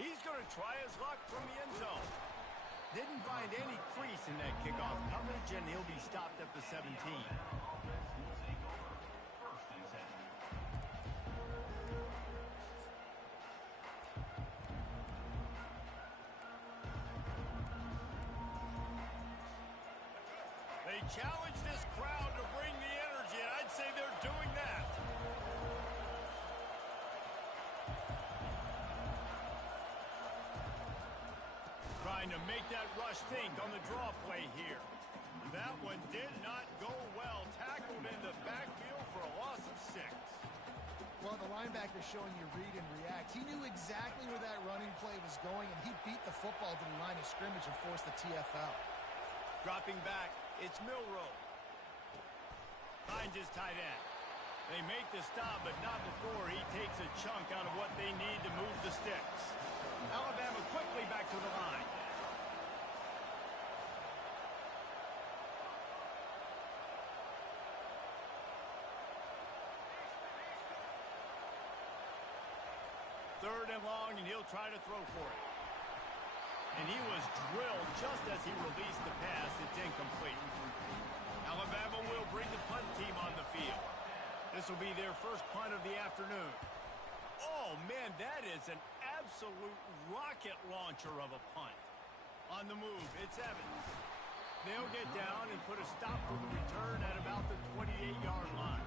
He's going to try his luck from the end zone. Didn't find any crease in that kickoff coverage, and he'll be stopped at the 17. They challenge this crowd to bring the energy, and I'd say they're doing that. Trying to make that rush think on the draw play here. That one did not go well. Tackled in the backfield for a loss of 6. Well, the linebacker showing you read and react. He knew exactly where that running play was going, and he beat the football to the line of scrimmage and forced the TFL. Dropping back, it's Milroe. Finds his tight end. They make the stop, but not before he takes a chunk out of what they need to move the sticks. Alabama quickly back to the line. Third and long, and he'll try to throw for it. And he was drilled just as he released the pass. It's incomplete. Alabama will bring the punt team on the field. This will be their first punt of the afternoon. Oh, man, that is an absolute rocket launcher of a punt. On the move, it's Evans. They'll get down and put a stop for the return at about the 28-yard line.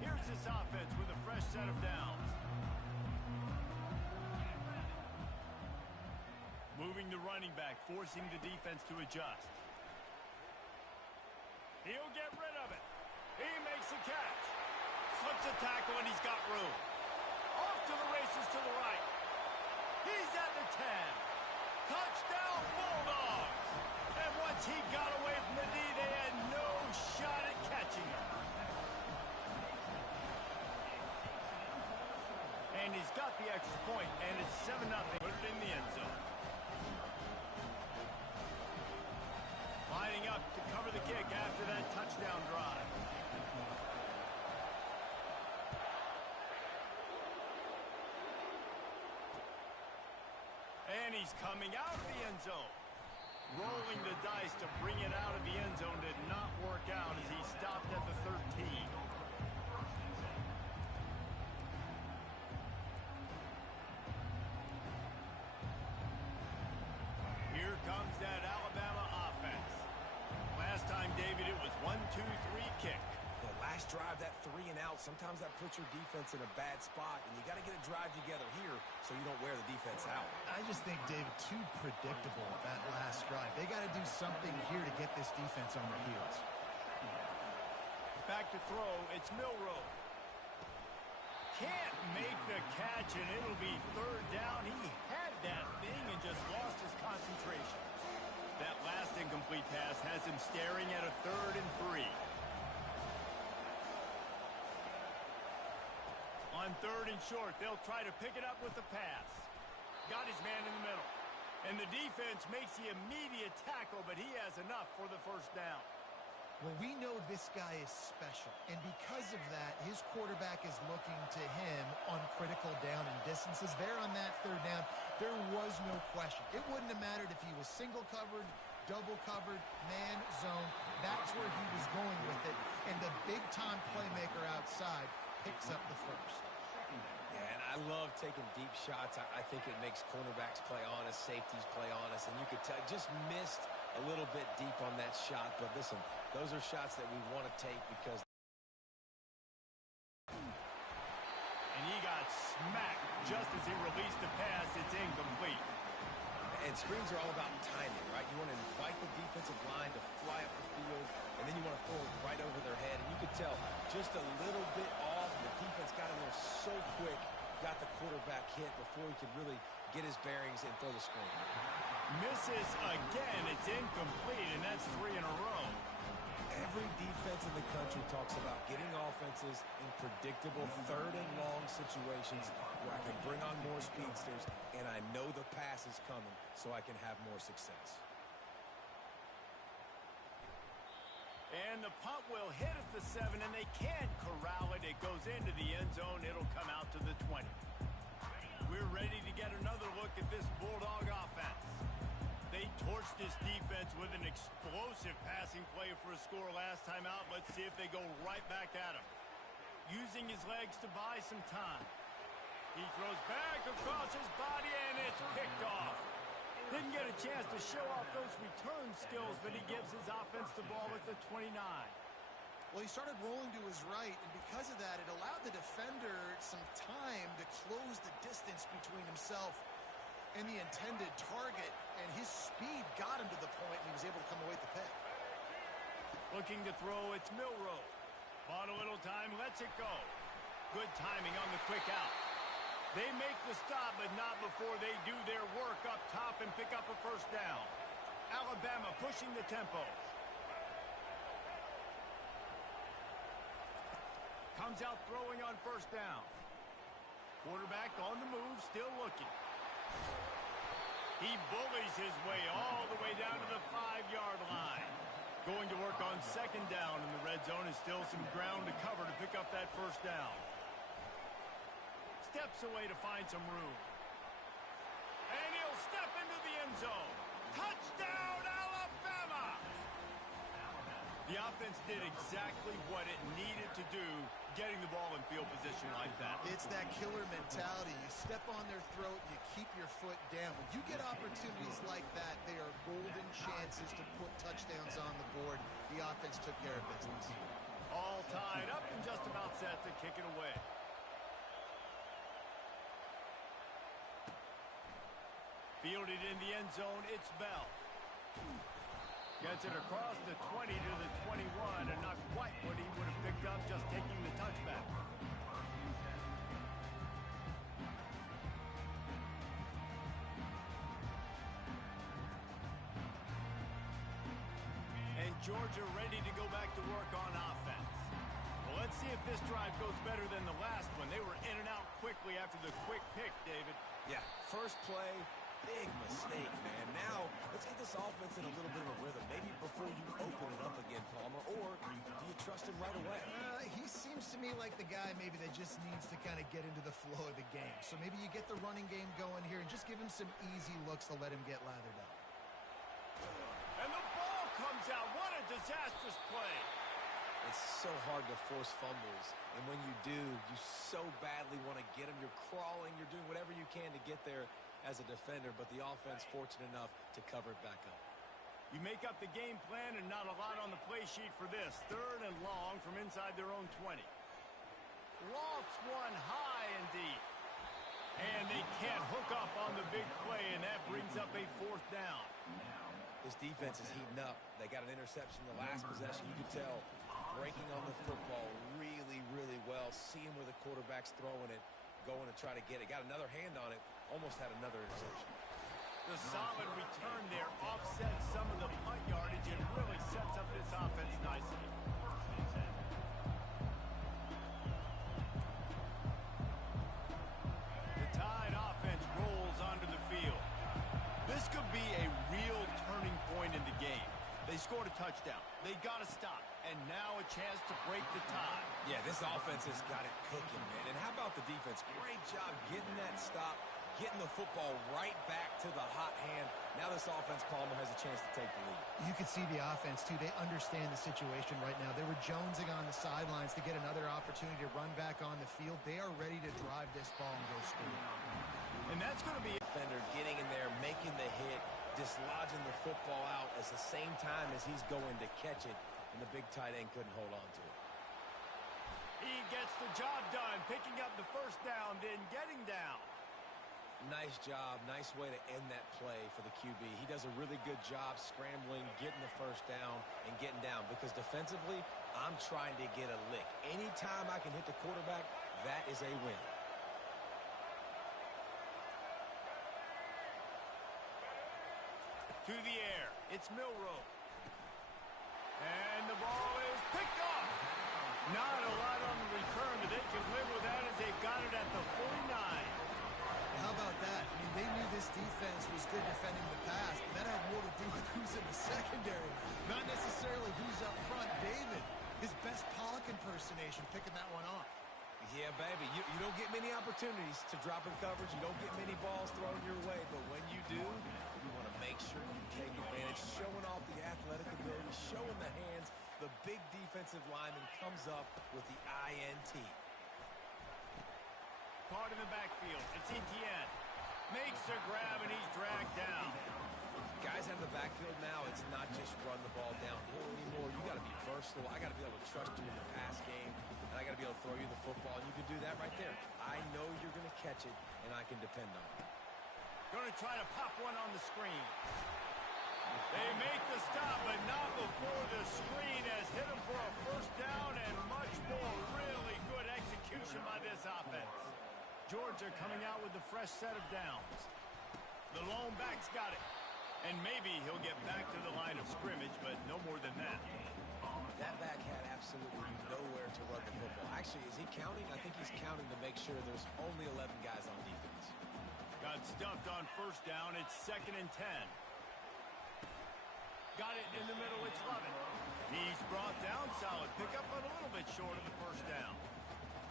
Here's this offense with a fresh set of downs. Moving the running back, forcing the defense to adjust. He'll get rid of it. He makes the catch. Slips a tackle, and he's got room. Off to the races to the right. He's at the 10. Touchdown, Bulldogs. And once he got away from the knee, they had no shot at catching him. And he's got the extra point, and it's 7-0. Put it in the end zone. Lining up to cover the kick after that touchdown drive. And he's coming out of the end zone. Rolling the dice to bring it out of the end zone did not work out as he stopped at the 13. Here comes that Alabama offense. Last time, David, it was 1-2-3 kick. The last drive, that 3 and out, sometimes that puts your defense in a bad spot, and you got to get a drive together here so you don't wear the defense out. I just think, David, too predictable that last drive. They got to do something here to get this defense on their heels. Back to throw, it's Milroe. Can't make the catch, and it'll be third down. He had that thing and just lost his concentration. That last incomplete pass has him staring at a 3rd and 3. On 3rd and short, they'll try to pick it up with the pass. Got his man in the middle. And the defense makes the immediate tackle, but he has enough for the first down. Well, we know this guy is special, and because of that, his quarterback is looking to him on critical down and distances. There on that 3rd down, there was no question. It wouldn't have mattered if he was single covered, double covered, man, zone. That's where he was going with it, and the big-time playmaker outside picks up the first. Yeah, and I love taking deep shots. I think it makes cornerbacks play honest, safeties play honest, and you could tell just missed a little bit deep on that shot. But listen, those are shots that we want to take because... And he got smacked just as he released the pass. It's incomplete. And screens are all about timing, right? You want to invite the defensive line to fly up the field, and then you want to throw it right over their head. And you could tell just a little bit off, and the defense got in there so quick, got the quarterback hit before he could really get his bearings and throw the screen. Misses again. It's incomplete, and that's 3 in a row. Every defense in the country talks about getting offenses in predictable 3rd and long situations where I can bring on more speedsters and I know the pass is coming so I can have more success. And the punt will hit at the 7, and they can't corral it. It goes into the end zone. It'll come out to the 20. We're ready to get another look at this Bulldog offense. They torched this defense with an explosive passing play for a score last time out. Let's see if they go right back at him. Using his legs to buy some time. He throws back across his body, and it's picked off. Didn't get a chance to show off those return skills, but he gives his offense the ball at the 29. Well, he started rolling to his right, and because of that, it allowed the defender some time to close the distance between himself and the intended target, and his speed got him to the point, and he was able to come away with the pick. Looking to throw, it's Milroe. Bought a little time, lets it go. Good timing on the quick out. They make the stop, but not before they do their work up top and pick up a first down. Alabama pushing the tempo. Comes out throwing on first down. Quarterback on the move, still looking. He bullies his way all the way down to the 5-yard line. Going to work on second down in the red zone. Is still some ground to cover to pick up that first down. Steps away to find some room. And he'll step into the end zone. Touchdown, Alabama! The offense did exactly what it needed to do, getting the ball in field position like that. It's that killer mentality. You step on their throat, you keep your foot down. When you get opportunities like that, they are golden chances to put touchdowns on the board. The offense took care of business. All tied up and just about set to kick it away. Fielded in the end zone, it's Bell. Gets it across the 20 to the 21, and not quite what he would have picked up just taking the touchback. And Georgia ready to go back to work on offense. Well, let's see if this drive goes better than the last one. They were in and out quickly after the quick pick, David. Yeah, first play, big mistake, man. Now, let's get this offense in a little bit of a rhythm. Maybe before you open it up again, Palmer, or do you trust him right away? He seems to me like the guy maybe that just needs to kind of get into the flow of the game. So maybe you get the running game going here and just give him some easy looks to let him get lathered up. And the ball comes out. What a disastrous play. It's so hard to force fumbles, and when you do, you so badly want to get them. You're crawling, you're doing whatever you can to get there as a defender, but the offense fortunate enough to cover it back up. You make up the game plan and not a lot on the play sheet for this. 3rd and long from inside their own 20. Lofts one high and deep. And they can't hook up on the big play, and that brings up a 4th down. This defense is heating up. They got an interception the last possession. You could tell breaking on the football really, really well. Seeing where the quarterback's throwing it, going to try to get it. Got another hand on it. Almost had another interception. The solid return there offsets some of the punt yardage and really sets up this offense nicely. The Tide offense rolls onto the field. This could be a real turning point in the game. They scored a touchdown. They got to stop. And now a chance to break the tie. Yeah, this offense has got it cooking, man. And how about the defense? Great job getting that stop, getting the football right back to the hot hand. Now this offense, Palmer, has a chance to take the lead. You could see the offense, too. They understand the situation right now. They were jonesing on the sidelines to get another opportunity to run back on the field. They are ready to drive this ball and go score. And that's going to be defender getting in there, making the hit, dislodging the football out at the same time as he's going to catch it, and the big tight end couldn't hold on to it. He gets the job done, picking up the first down, then getting down. Nice job, nice way to end that play for the QB. He does a really good job scrambling, getting the first down, and getting down, because defensively, I'm trying to get a lick. Anytime I can hit the quarterback, that is a win. To the air, it's Milroe. And the ball is picked off. Not a lot on the return, but they can live with that as they've got it at the 49. How about that? I mean, they knew this defense was good defending the pass, but that had more to do with who's in the secondary, not necessarily who's up front. David, his best Pollock impersonation, picking that one off. Yeah, baby, you don't get many opportunities to drop in coverage. You don't get many balls thrown your way, but when you do, you want to make sure you take advantage, showing off the athletic ability, showing the hands. The big defensive lineman comes up with the INT. Caught in the backfield. It's Etienne. Makes a grab, and he's dragged down. Guys out of the backfield now, it's not just run the ball downhill anymore. You got to be versatile. I got to be able to trust you in the pass game, and I got to be able to throw you the football, and you can do that right there. I know you're going to catch it, and I can depend on it. Going to try to pop one on the screen. They make the stop, but not before the screen has hit him for a first down and much more. Really good execution by this offense. Georgia coming out with a fresh set of downs. The lone back's got it. And maybe he'll get back to the line of scrimmage, but no more than that. That back had absolutely nowhere to run the football. Actually, is he counting? I think he's counting to make sure there's only 11 guys on defense. Got stuffed on first down. It's 2nd and 10. Got it in the middle. It's Lovett. He's brought down solid. Pick up a little bit short of the first down.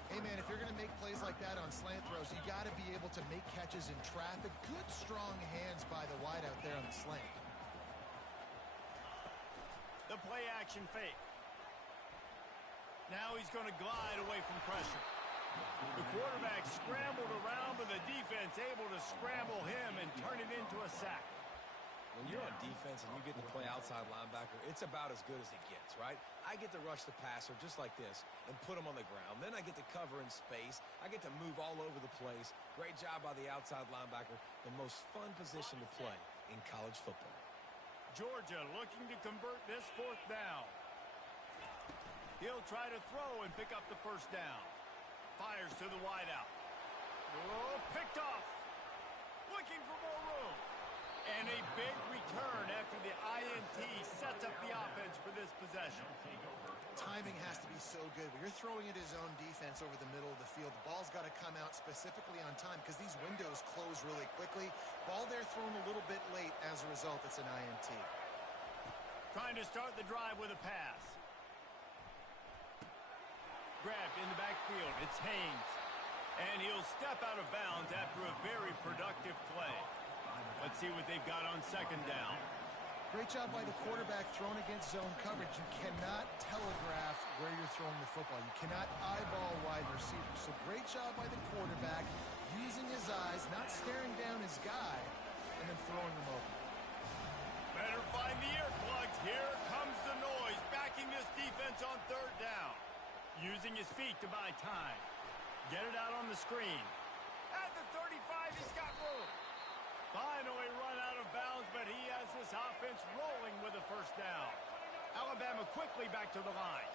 Hey, man, if you're going to make plays like that on slant throws, you got to be able to make catches in traffic. Good, strong hands by the wide out there on the slant. The play-action fake. Now he's going to glide away from pressure. The quarterback scrambled around, but the defense able to scramble him and turn it into a sack. When you're on defense and you get to play outside linebacker, it's about as good as it gets, right? I get to rush the passer just like this and put him on the ground. Then I get to cover in space. I get to move all over the place. Great job by the outside linebacker. The most fun position to play in college football. Georgia looking to convert this 4th down. He'll try to throw and pick up the first down. Fires to the wideout. Oh, picked off. Looking for more room. And a big return after the INT sets up the offense for this possession. Timing has to be so good. When you're throwing at his own defense over the middle of the field, the ball's got to come out specifically on time because these windows close really quickly. Ball there thrown a little bit late. As a result, it's an INT. Trying to start the drive with a pass. Grabbed in the backfield. It's Haynes. And he'll step out of bounds after a very productive play. Let's see what they've got on 2nd down. Great job by the quarterback thrown against zone coverage. You cannot telegraph where you're throwing the football. You cannot eyeball wide receivers. So great job by the quarterback using his eyes, not staring down his guy, and then throwing him over. Better find the earplugs. Here comes the noise, backing this defense on 3rd down. Using his feet to buy time. Get it out on the screen. At the 35, he's got room. Finally run out of bounds, but he has this offense rolling with a first down. Alabama quickly back to the line.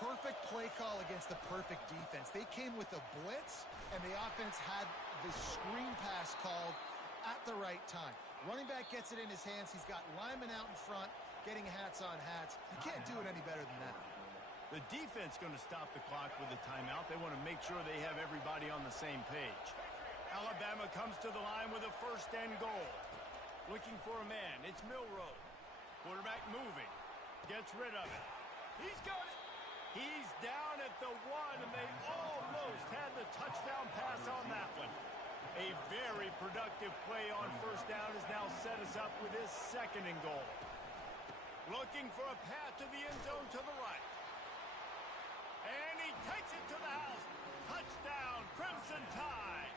Perfect play call against the perfect defense. They came with a blitz, and the offense had the screen pass called at the right time. Running back gets it in his hands. He's got linemen out in front, getting hats on hats. You can't do it any better than that. The defense going to stop the clock with a timeout. They want to make sure they have everybody on the same page. Alabama comes to the line with a 1st and goal. Looking for a man. It's Milroe. Quarterback moving. Gets rid of it. He's got it. He's down at the 1, and they almost had the touchdown pass on that one. A very productive play on 1st down has now set us up with his 2nd and goal. Looking for a path to the end zone to the right. And he takes it to the house. Touchdown, Crimson Tide.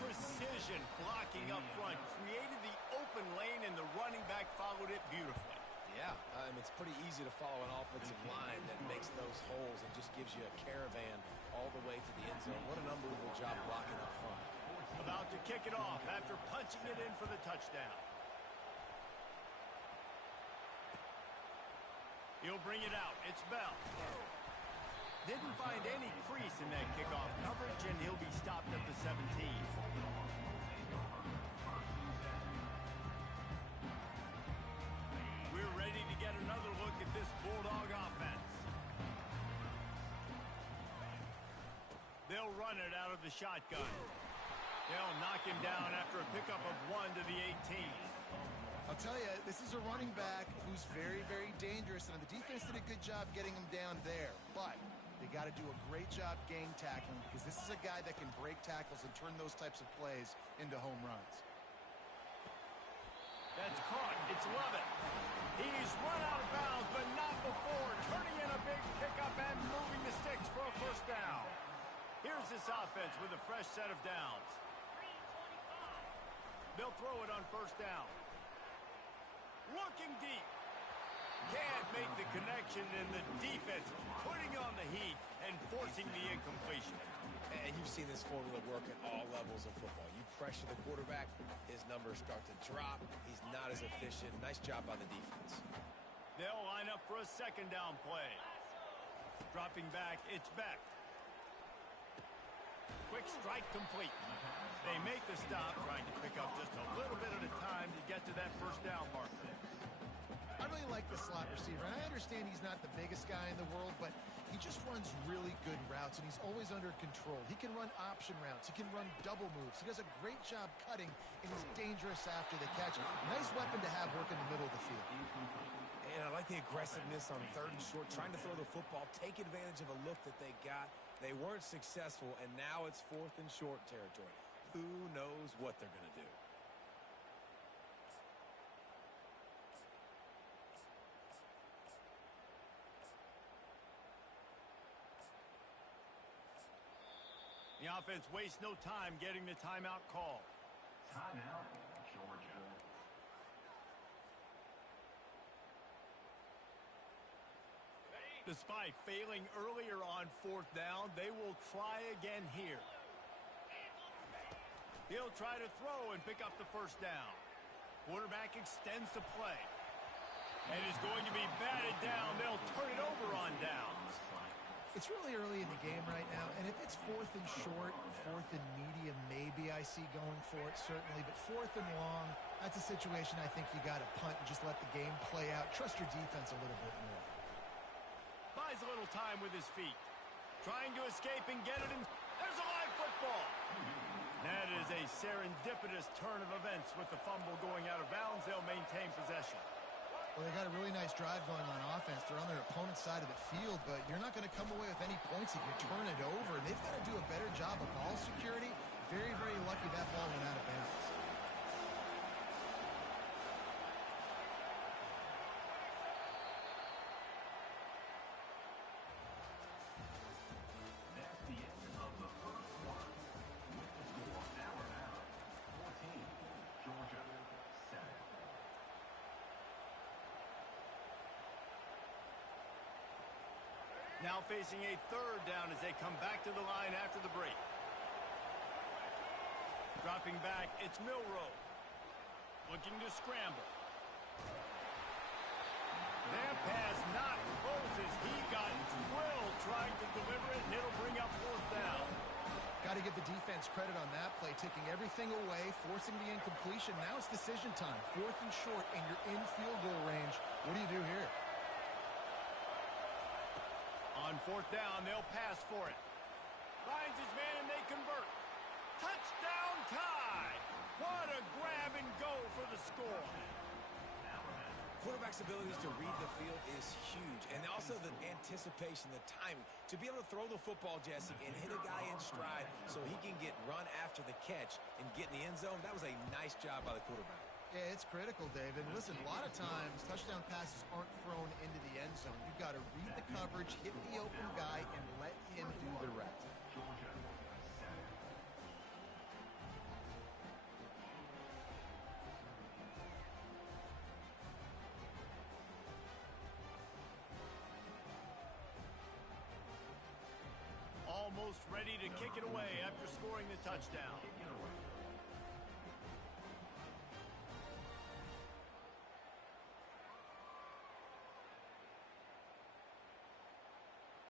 Precision blocking up front created the open lane, and the running back followed it beautifully. Yeah, it's pretty easy to follow an offensive line that makes those holes and just gives you a caravan all the way to the end zone. What an unbelievable job blocking up front. About to kick it off after punching it in for the touchdown. He'll bring it out. It's Bell. Didn't find any crease in that kickoff coverage, and he'll be stopped at the 17. We're ready to get another look at this Bulldog offense. They'll run it out of the shotgun. They'll knock him down after a pickup of 1 to the 18. I'll tell you, this is a running back who's very, very dangerous, and the defense did a good job getting him down there. But They got to do a great job gang tackling because this is a guy that can break tackles and turn those types of plays into home runs. That's caught. It's Lovett. He's run out of bounds, but not before turning in a big pickup and moving the sticks for a first down. Here's this offense with a fresh set of downs. They'll throw it on first down. Looking deep. Can't make the connection, and the defense putting on the heat and forcing the incompletion. And you've seen this formula work at all levels of football. You pressure the quarterback, his numbers start to drop. He's not as efficient. Nice job by the defense. They'll line up for a second down play. Dropping back, it's Beck. Quick strike complete. They make the stop, trying to pick up just a little bit at a time to get to that first down marker. I really like the slot receiver, and I understand he's not the biggest guy in the world, but he just runs really good routes, and he's always under control. He can run option routes. He can run double moves. He does a great job cutting, and he's dangerous after the catch. Nice weapon to have working the middle of the field. And I like the aggressiveness on third and short, trying to throw the football, take advantage of a look that they got. They weren't successful, and now it's fourth and short territory. Who knows what they're going to do? The offense wastes no time getting the timeout call. Timeout, Georgia. Despite failing earlier on fourth down, they will try again here. He'll try to throw and pick up the first down. Quarterback extends the play. And is going to be batted down. They'll turn it over on downs. It's really early in the game right now, and if it's fourth and short, fourth and medium, maybe I see going for it, certainly. But fourth and long, that's a situation I think you got to punt and just let the game play out. Trust your defense a little bit more. Buys a little time with his feet. Trying to escape and get it in. There's a live football. That is a serendipitous turn of events with the fumble going out of bounds. They'll maintain possession. Well, they got a really nice drive going on offense. They're on their opponent's side of the field, but you're not going to come away with any points if you turn it over. And they've got to do a better job of ball security. Very, very lucky that ball went out of bounds. That's the end of the first quarter. With the score now 14, Georgia 7. Now facing a third down as they come back to the line after the break. Dropping back, it's Milroe. Looking to scramble. That pass not close as he got drilled trying to deliver it, and it'll bring up fourth down. Got to give the defense credit on that play, taking everything away, forcing the incompletion. Now it's decision time. Fourth and short, and you're in field goal range. What do you do here? On fourth down, they'll pass for it. Finds his man, and they convert. Touchdown tie! What a grab and go for the score. Quarterback's abilities to read the field is huge. And also the anticipation, the timing. To be able to throw the football, Jesse, and hit a guy in stride so he can get run after the catch and get in the end zone, that was a nice job by the quarterback. Yeah, it's critical, David. Listen, a lot of times touchdown passes aren't thrown into the end zone. You've got to read the coverage, hit the open guy, and let him do the rest. Georgia 7. Almost ready to kick it away after scoring the touchdown.